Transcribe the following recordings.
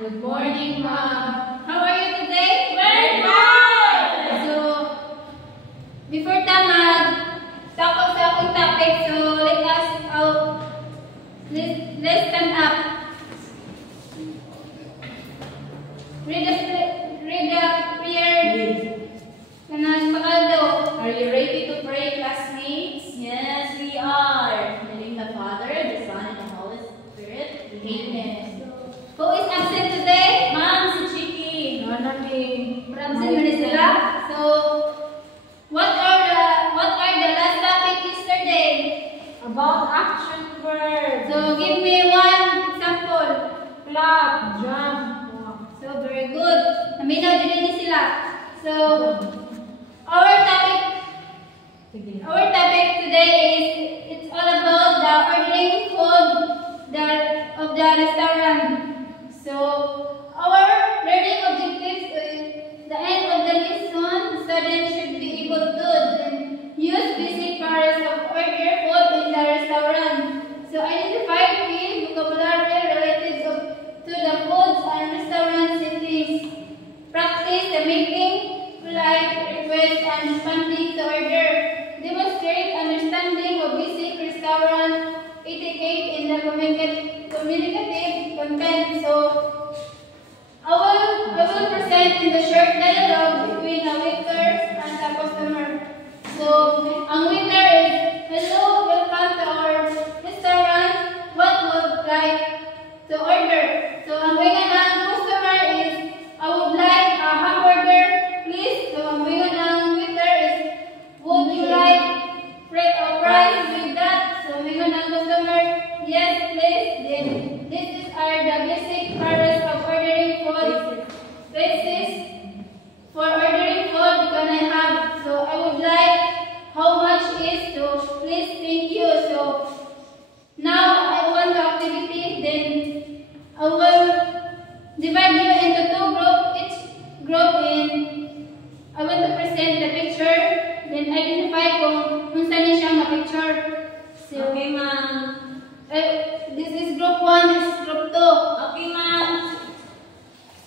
Good morning, ma'am. How are you today? Very fine! So, before tapos sa akong topic, so let's stand up. Read the prayer. Kanang pakaldo. Are you ready to pray, classmates? Yes, we are. In the name of the Father, the Son, and the Holy Spirit. Amen. Who is absent today? Ma'am, si Chiki. Absent na sila. So, what are the last topic yesterday? About action verbs. So, give me one example. Clap, jump, walk. So, very good. Naminaw din ni sila. So, our topic today is, it's all about the ordering food of the restaurant. So, our learning objectives is the end of the lesson, students should be able to use basic powers of order food in the restaurant. So, identify key vocabulary related to the foods and restaurant settings. Practice the making polite request and responding to order. Demonstrate understanding of basic restaurant etiquette in the communicative content. So, I will present in the short dialogue between a waiter and a customer. So, ang waiter is, hello, welcome to our restaurant. What would like to order? So, ang wingan ng customer is, I would like a hamburger, please. So, ang wingan ng waiter is, would you like fries with that? So, wingan ng customer, yes, please. Then, this are the basic powers of ordering food. Places for ordering food can I have? So, I would like, how much is to? Please, thank you. So, now I want the activity. Then, I will divide you into two groups. Each group I want to present the picture. Then, identify kung saan niya siya picture. So, Okay, ma'am. This is group 1, this is group 2. Okay, ma'am.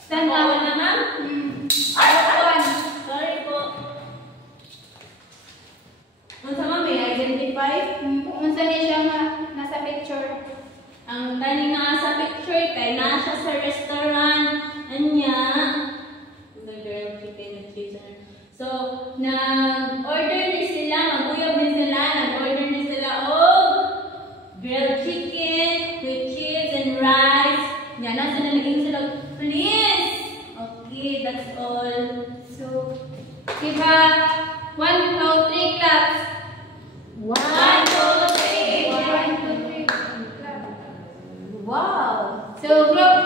Stand up. Ako na, ma'am? Group Sorry po. Unsa ma'am, may identify? 1. Kung saan niya siya nasa picture. Ang tani na sa picture kay na siya sa restaurant anya the grilled chicken and cheese. So nag-order ni sila, maguyab din sila, nag-order ni sila og grilled chicken with cheese and rice. Yan na sila naging sila, please. Okay, that's all. So, give a 1, 2, 3 claps. 1, 2, 3. 1, 2, 3. Clap. Wow. So, group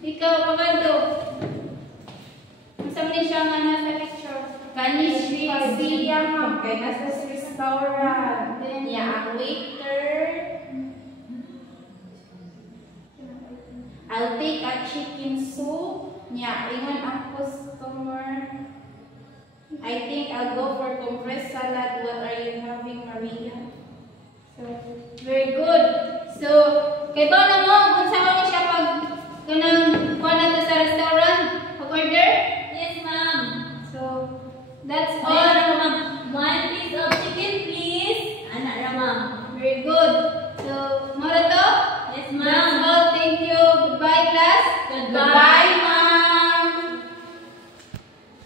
2. Ikaw, Pakaldo. Masama niya siya nga nasa picture. Kani siya ma'am, kay nasa restaurant. Then, Niya ang waiter. I'll take a chicken soup. Niya, ingon ang customer. I think I'll go for compressed salad. What are you having, Maria? so, very good. So, kay ba na mo, kung saan niya siya pag kanang